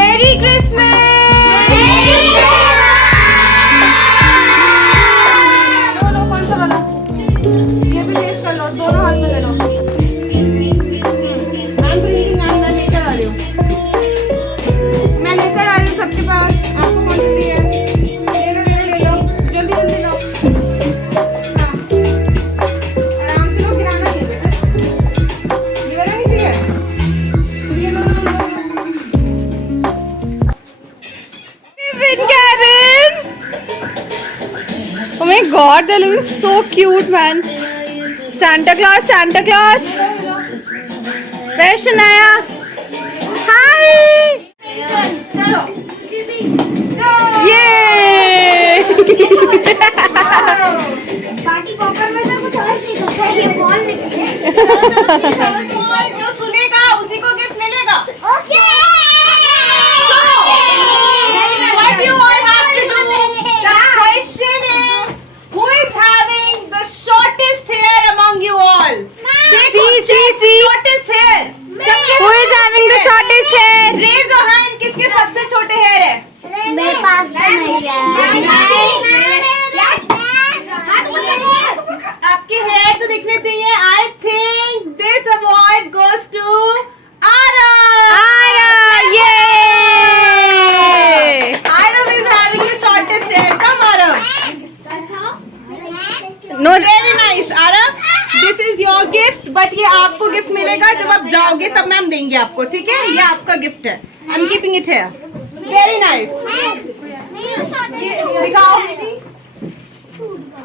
मेरी क्रिसमस। कौन सा वाला? ये भी टेस्ट कर लो, दोनों हाथ में ले लो। मैं लेकर आ रही हूँ, सबके पास। आपको कौन सी है? ले लो जल्दी जल्दी लो। आराम से लो, गिराना नहीं है बेटा, ये वाला नहीं चाहिए। ये लो। Oh my God, they're looking so cute, man. Santa Claus, Santa Claus. Where's Shania? Hi. चलो। ये। बाकी पॉपर में तो कुछ और नहीं होता, ये बॉल निकले। जो सुनेगा उसी को गिफ्ट मिलेगा। Okay. What you all have to do? The question is, who is having the shortest hair among you all? See. Shortest hair. Who is having the shortest hair? Raise your hand. किसके सबसे छोटे hair है? मेरे पास तो नहीं है। आपके hair तो दिखने चाहिए। I think this award goes to Arav. Yay! Arav is having the shortest hair. Come, Arav. No, very nice, Arav. This is your gift, but ये आपको गिफ्ट मिलेगा जब आप जाओगे, तब मैम देंगे आपको, ठीक है? ये आपका गिफ्ट है। I'm keeping it here. Very nice. दिखाओ।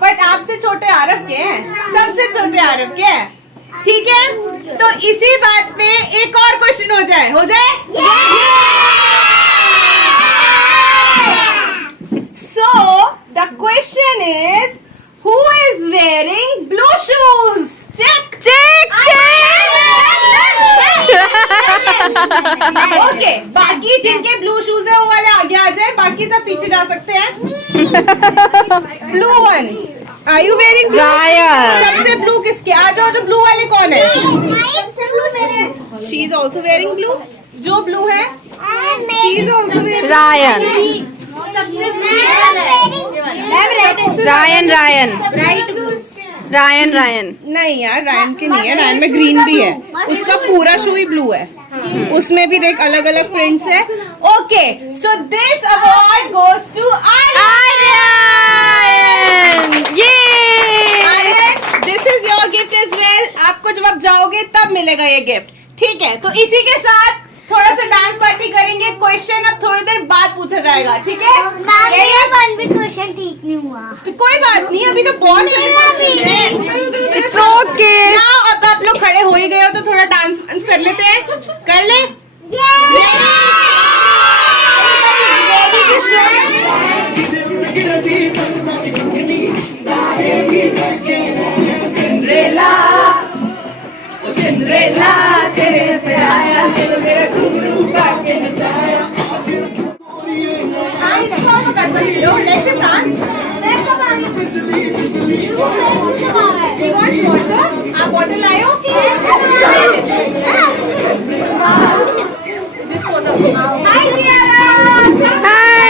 बट आपसे छोटे आरव के हैं, सबसे छोटे आरव के हैं, ठीक है? तो इसी बात पे एक और क्वेश्चन हो जाए, So the question is, who is wearing blue shoes? Check. Okay, बाकी जिनके ब्लू शूज है वो वाले आगे आ जाए, बाकी सब पीछे जा सकते हैं। Blue one, are you wearing blue? सबसे ब्लू किसके? आ जाओ, जो ब्लू वाले कौन है? She is also wearing blue. जो ब्लू है she is also wearing Ryan नहीं यार, रायन के नहीं है, रायन में ग्रीन भी है, उसका पूरा शू ही ब्लू है, उसमें भी देख अलग अलग प्रिंट्स है। Okay, so this award goes to Aryan. This is your gift as well. आपको जब आप जाओगे तब मिलेगा ये गिफ्ट, ठीक है? तो इसी के साथ थोड़ा सा डांस पार्टी करेंगे। क्वेश्चन अब थोड़ी देर बाद पूछा जाएगा, ठीक है? भी क्वेश्चन ठीक नहीं हुआ तो कोई बात नहीं, अभी तो बहुत It's okay. अब आप लोग खड़े हो ही गए हो तो थोड़ा डांस कर लेते हैं। कर ले। सिंड्रेला तेरे पे आया, चल मेरा घुंघरू काट के नचाया। हाँ, इसको आप कर सकते हो। Let him dance. You want water? आप वाटर लायो? Hi, Rihanna. Hi.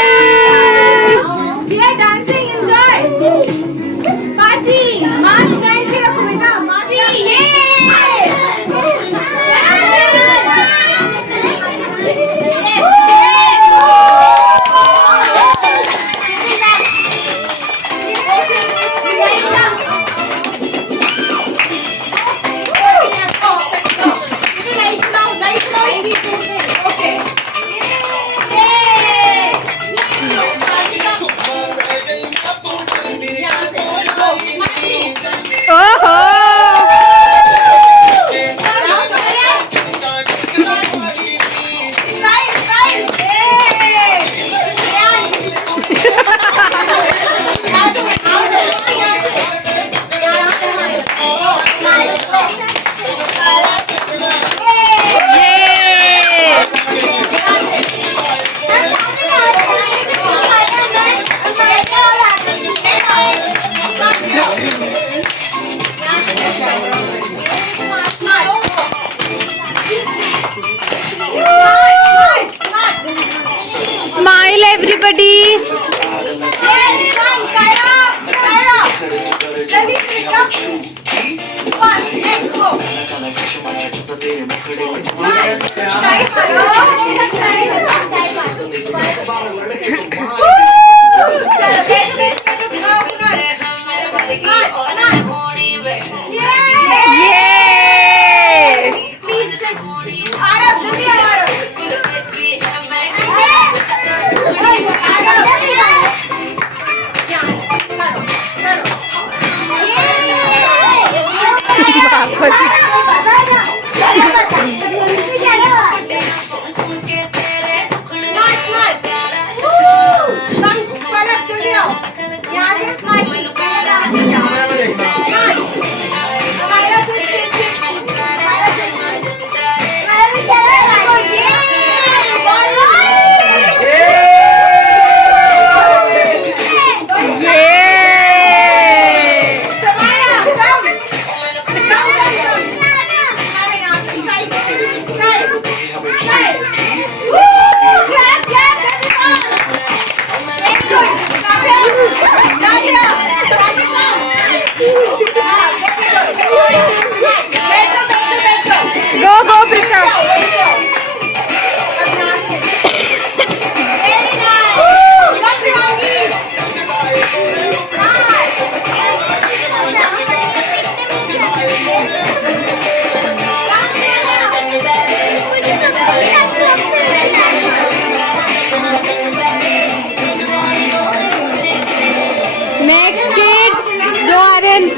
Aryan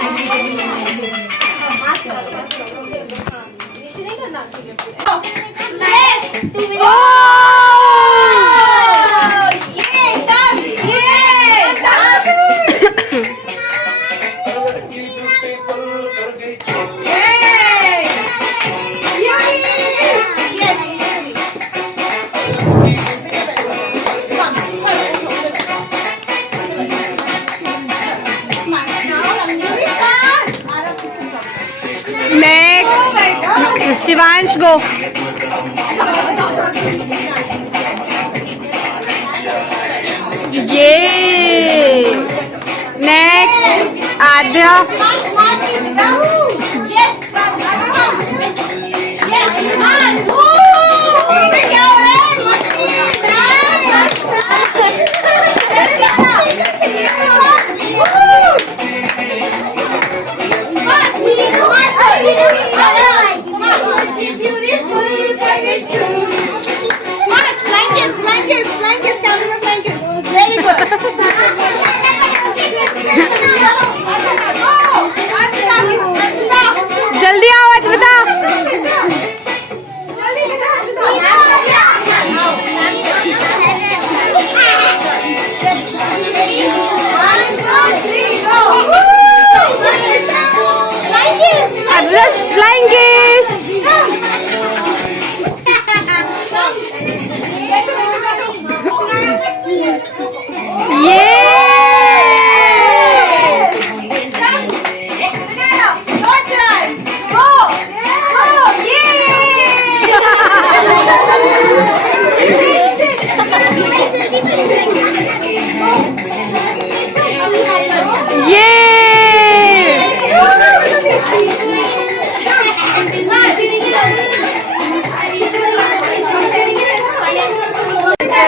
next Shivansh go ये नेक्स्ट आद्या जल्दी आओ अद्विता फ्लाइंग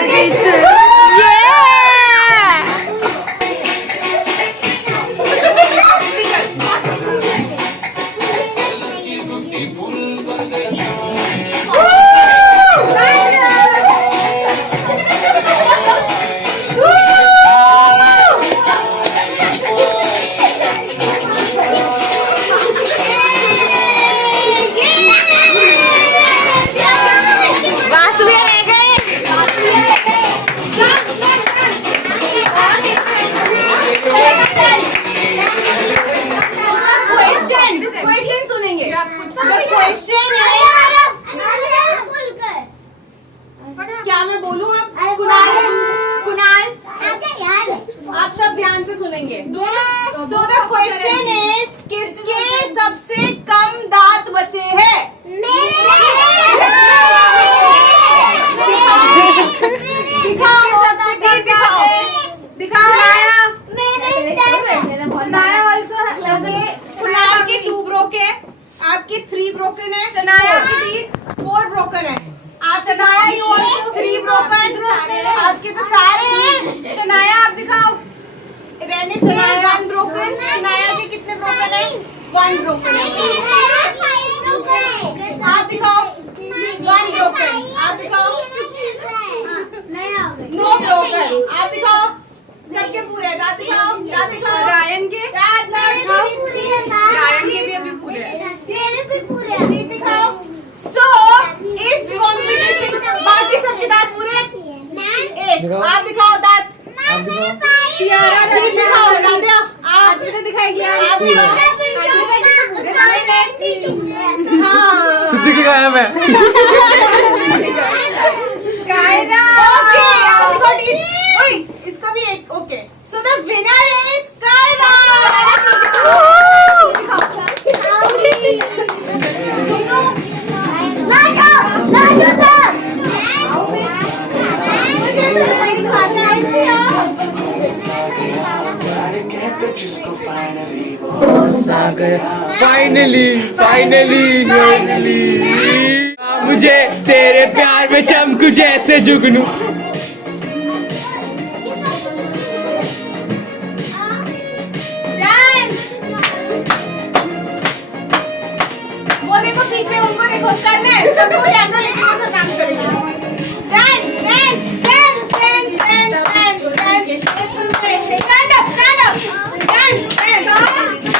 किस क्या मैं बोलूं आप कुणाल आप सब ध्यान से सुनेंगे सो द क्वेश्चन इज किसके सबसे कम दांत बचे हैं कुणाल के 2 ब्रोकन आपके 3 ब्रोकन है शनाया की 4 ब्रोकन है आप शनाया यू आल्सो 3 ब्रोकन आपके तो सारे हैं शनाया आप दिखाओ रहने शनाया 1 ब्रोकन शनाया के कितने ब्रोकन है 1 ब्रोकन है आप दिखाओ 1 ब्रोकन आप दिखाओ नो ब्रोकन आप दिखाओ सबके पूरे दांत दिखाओ रायन के रायन के भी अभी पूरे हैं दिखाओ सो इस कॉम्पिटिशन बाकी सबके दांत पूरे एक आप दिखाओ दांत दिखाओ राधिया आप दिखाएगी आप सिद्दीकी गायब है इसका भी एक okay so the winner is Kaira finally मुझे तेरे प्यार में चमकू जैसे जुगनू वो देखो पीछे उनको देखो करना है सबको कैमरा लेके वो सब डांस करेंगे dance stand up dance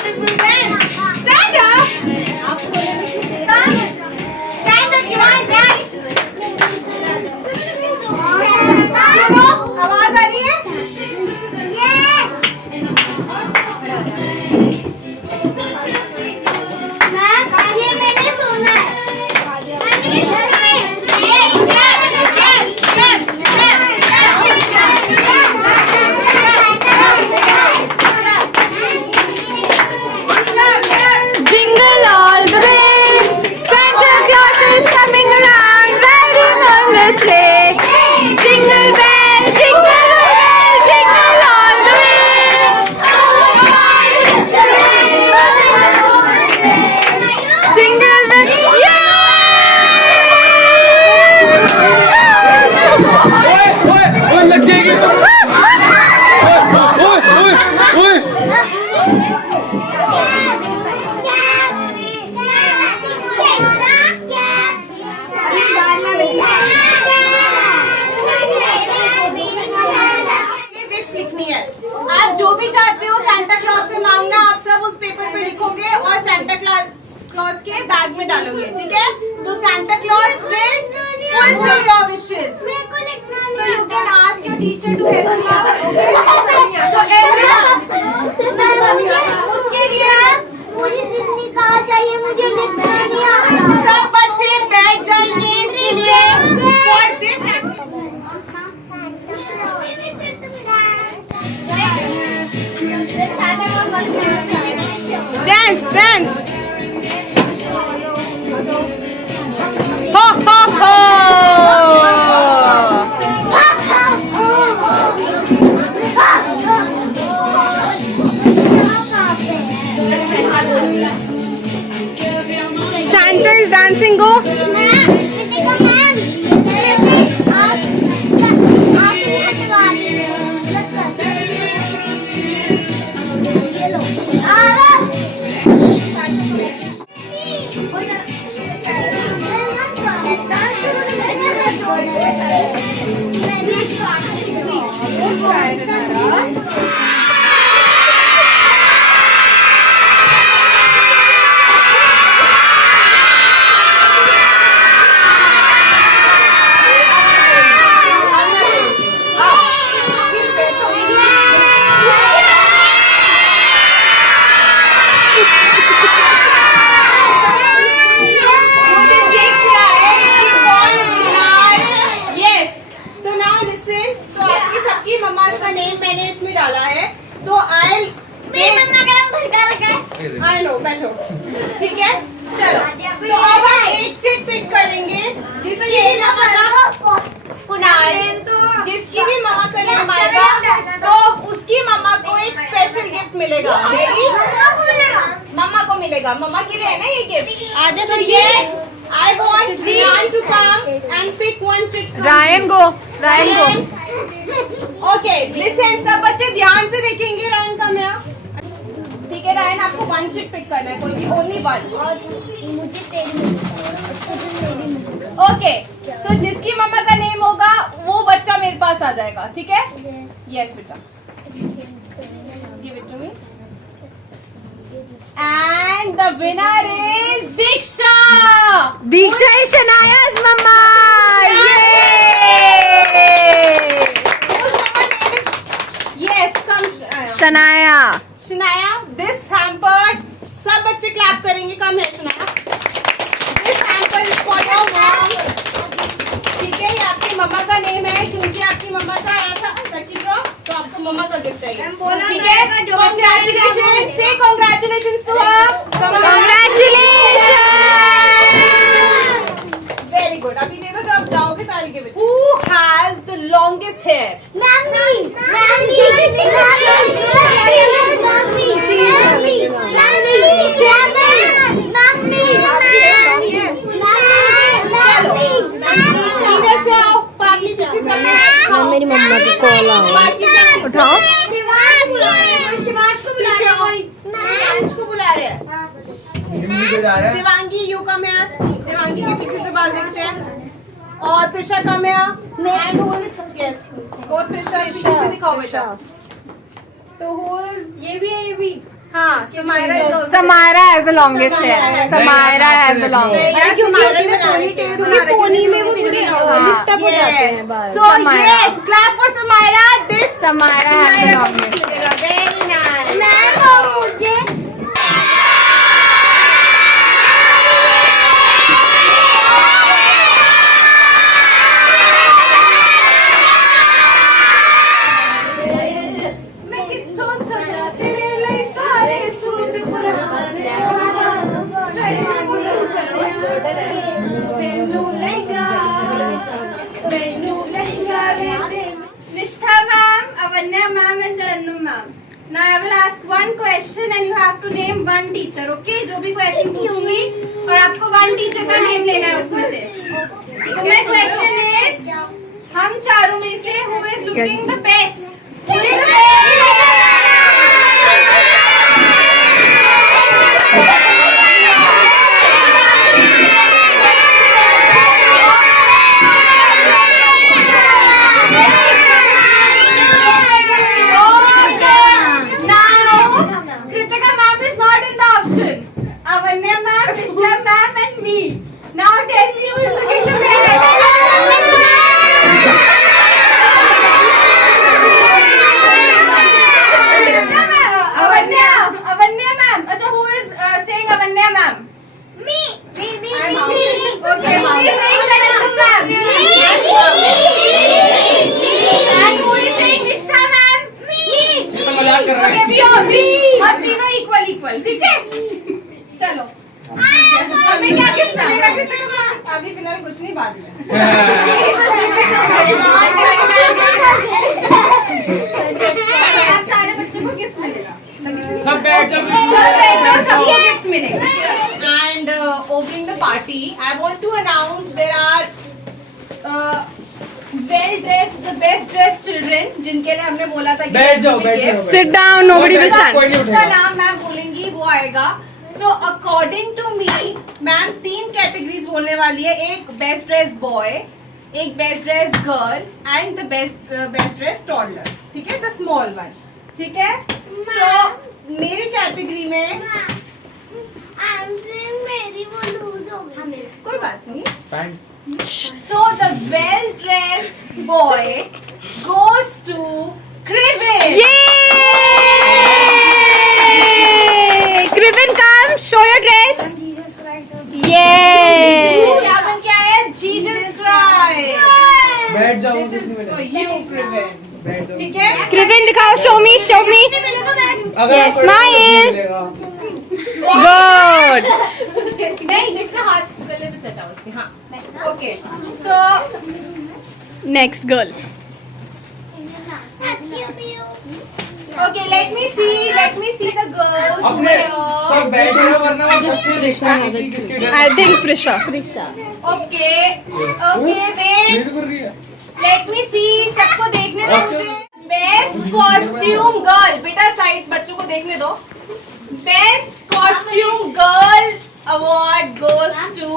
clause के बैग में डालोगे, ठीक है? तो Santa Claus will fulfill your wishes. So you can ask your teacher to help you out. Okay? So everyone, उसके लिए मुझे जिंदगी कहाँ चाहिए, मुझे लिखना नहीं आता। सब बच्चे बैठ जाएंगे इसके लिए for this Dance, dance. Ho ho ho. Santa is dancing. Go. I know, बैठो, ठीक है? चलो, तो अब हम एक चिट पिक करेंगे जिसकी भी मम्मा का जिसकी भी मम्मा का नेम आएगा तो उसकी मम्मा को एक स्पेशल गिफ्ट मिलेगा। रेडी? मम्मा को मिलेगा, मम्मा के लिए है ना ये गिफ्ट। आज so yes, I want Ryan to come and pick one chick. Ryan go. Ryan go. Okay, listen, सब बच्चे ध्यान से देखेंगे। रायन कम यहाँ, ठीक है? रायन आपको वन चिट पिक करना है, कोई भी, ओनली वन। ओके, सो जिसकी मम्मा का नेम होगा वो बच्चा मेरे पास आ जाएगा, ठीक है? यस बेटा, give it to me. And the winner is Diksha. Diksha is Shanaya's mama. Yes, come Shanaya. Shanaya, this hamper, सब बच्चे क्लैप करेंगे। कम है Shanaya, this hamper is for your mom, ठीक है? ये आपकी मम्मा का नेम है क्योंकि आपकी मम्मा का आया था लकी ड्रॉ, तो आपको मम्मा का गिफ्ट है, ठीक है? Congratulation, say congratulation to her. Congratulations. Very good, अभी दे दो, जब आप जाओगे तो I give it. Who has the longest hair? इधर से आओ, बाकी पीछे से मेरी मम्मा की कॉल आ बाकी सब उठाओ। शिवांश को बुला रहे हैं। Shivangi, you come here. Shivangi के पीछे से बाल देखते हैं। और Prisha come here. And who is, yes, both Prisha, पीछे से दिखाओ बेटा। तो हु इज, ये भी हाँ, Samaira is also. Samara has the longest hair. Samara has the longest. क्योंकि पोनी में वो थोड़े लिफ्ट अप हो जाते हैं बाल। So Samira. yes, clap for Samira. This Samara has the longest. very nice. मैं कित्थों सजा तेरे लिए सारे सूट पुराने Nishtha ma'am, Avanya ma'am and Tarannum ma'am. Now I will ask one question and you have to name one teacher, okay? जो भी question पूछूंगी और आपको one teacher का name लेना है उसमें से। So my question is, हम चारों में से who is looking the best? Who is the best? Avanya ma'am, और तीनों इक्वल इक्वल, ठीक है? चलो अभी क्या गिफ्ट मिलेगा कृतिका को? अभी फिलहाल कुछ नहीं, बाद में। आप सारे बच्चों को गिफ्ट मिलेगा। सब बैठ जाओ। सबको गिफ्ट मिलेगा। And opening the party, I want to announce there are well dressed, the best dressed children जिनके लिए हमने बोला था कि बैठ जाओ, बैठ जाओ। Sit down, nobody will stand. कोई नहीं जिसका उठेगा। नाम मैम बोलेंगी वो आएगा। So according to me, ma'am 3 कैटेगरीज बोलने वाली है, एक बेस्ट ड्रेस बॉय, एक best dress girl and the best dress toddler, ठीक है? द स्मॉल वन, ठीक है? So मेरी कैटेगरी में मेरी वो लूज हो गई। कोई बात नहीं। Pant. So the well dressed boy goes to Kriven. Kriven, come show your dress. Jesus Christ. क्या बन के आया? Jesus Christ. बैठ जाओ। This is for you, Kriven. बैठ जाओ। ठीक है? Kriven, दिखाओ, show me. अगर Yes, आपको smile. मिलेगा। Good. नहीं, देखना हाथ गले पे सेट आओ उसके। हाँ। Okay. So Next girl. Okay, let me see the girls over अपने here. सब बैठ जाओ वरना वो बच्चे देखते हैं कि किसकी dress. I think Prisha. Okay, wait. भीड़ कर रही है। Let me see, सबको देखने दो मुझे। Best costume girl, बेटा साइड बच्चों को देखने दो। Best costume girl award goes to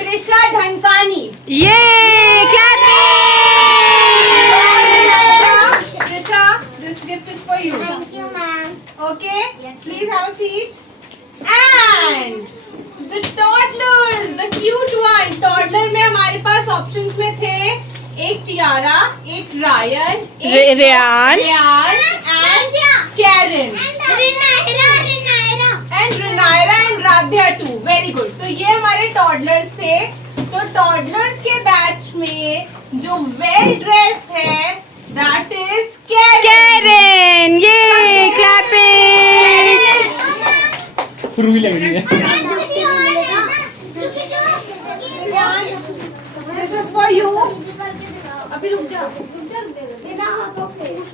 Prisha Dhankani. Yay! Clapping. Trisha, this gift is for you. Thank you, ma'am. Okay? Please have a seat. And the toddlers, the cute one. Toddler में हमारे पास options में थे एक टियारा, एक Ryan, Riyansh. and Karen. And Renaira and Radhya too. Very good. तो ये हमारे toddlers थे। तो toddlers के बैच में जो well dressed है, that is Karen. Karen. Yay! Clapping. रुई लग रही है। This is for you.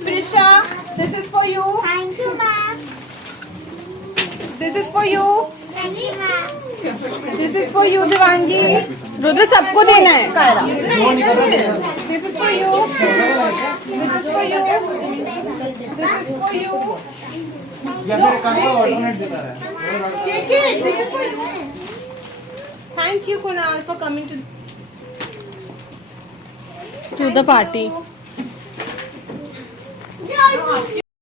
Prisha, this is for you. Thank you, ma'am. This is for you. Thank you, ma'am. This is for you, Devangi. Rudra सबको देना है। This is for you. This is for you. This is for you. या फिर कहाँ ऑल्टरनेट देता है। Take it. This is for you. Thank you, Kunal, for coming To the party. Thank you.